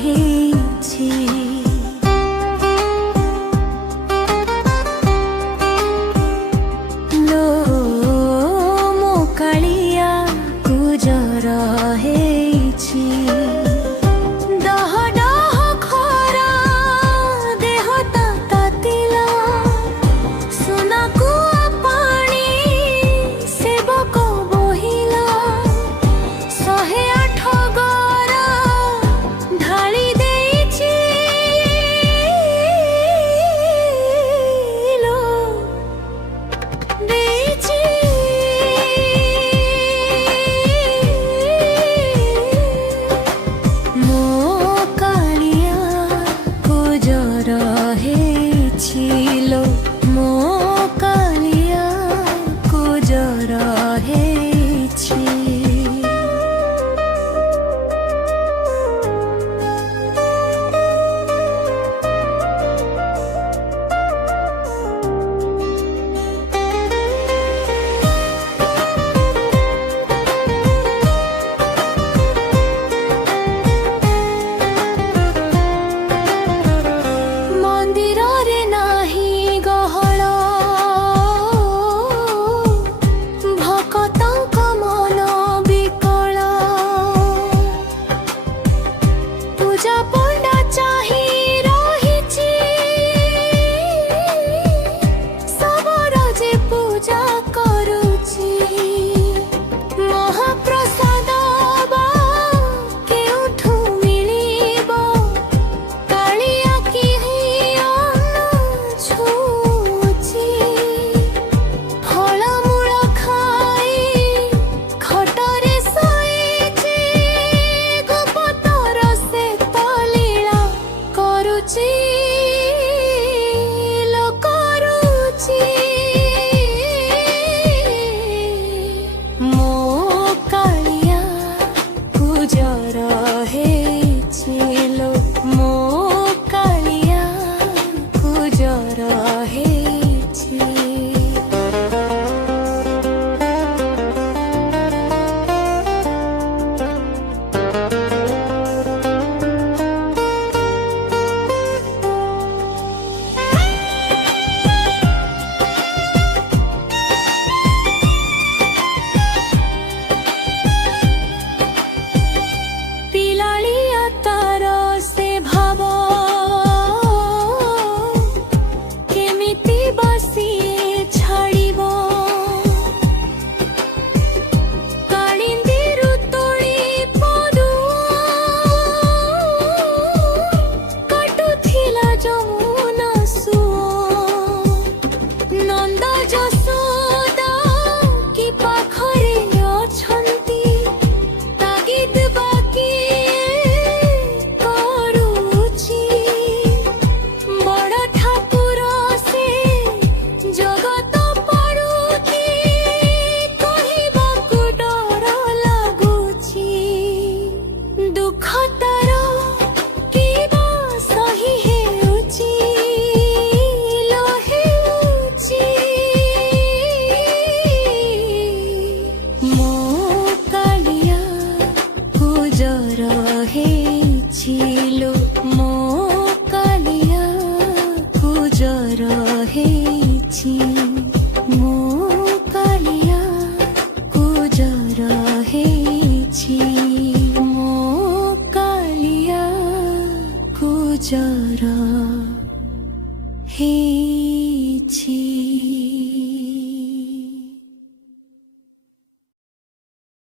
ହେଇଛି। ଲୋ ମୋ କାଳିଆକୁ ଜର ହେଇଛି। ଡହ ଡହ ଖରା ଦେହ ତାତିଲା, ସୁନା କୂଅ ପାଣି ସେବକ ବୋହିଲା। 108 ଗରା ଢାଳି ଦେଇଛି ଲୋ ଦେଇଛି। ମୋ କାଳିଆକୁ ଜର ହେଇଛି ଲୋ, ମୋ କାଳିଆକୁ ଜର ହେଇଛି। ମନ୍ଦିରରେ ନାହିଁ ଗହଳ, ଭକତଙ୍କ ମନ ବିକଳ। ପୂଜା ପଣ୍ଡା ଚାହିଁ ରହିଛି, ସବର ଯେ ପୂଜା କରୁଛି। ମହାପ୍ରସାଦ ବା କେଉଁଠୁ ମିଳିବ, କାଳିଆ କି ଛୁଛି। ଫଳମୂଳ ଖାଇ ଖଟରେ ଶୋଇଛି, ଗୋପତର ସେ ତଲୀଳା କରୁଛି ଲୋ କରୁଛି। ମୋ କାଳିଆକୁ ଜର ହେଇଛି ଲୋ, ମୋ କାଳିଆକୁ ଜର ହେଇଛି। ପିଲାଳିଆ ତାର ସେ ଭାବ, କେମିତି ବସିଏ ଛାଡ଼ିବ। କାଳିନ୍ଦୀରୁ ତୋଳି ପଦୁଆ, କାଟୁଥିଲା ଯମୁନା ସୁଅ। ନନ୍ଦ ଯଶୋଦା କି ପାଖରେ ଅଛନ୍ତି, ତାଗିଦ ବାକି କରୁଛି। ବଡ଼ ଠାକୁର ସେ ଜଗତ ପଡ଼ୁଛି, କହିବାକୁ ଡର ଲାଗୁଛି। ଦୁଃଖ ତାର କି ବା ସହି ହେଉଛି ଲୋ ହେଉଛି। ମୋ କାଳିଆକୁ ଜର ହେଇଛି ଲୋ, ମୋ କାଳିଆକୁ ଜର ହେଇଛି। ମୋ କାଳିଆକୁ ଜର ହେଇଛି, ମୋ କାଳିଆକୁ ଜର ହେଇଛି।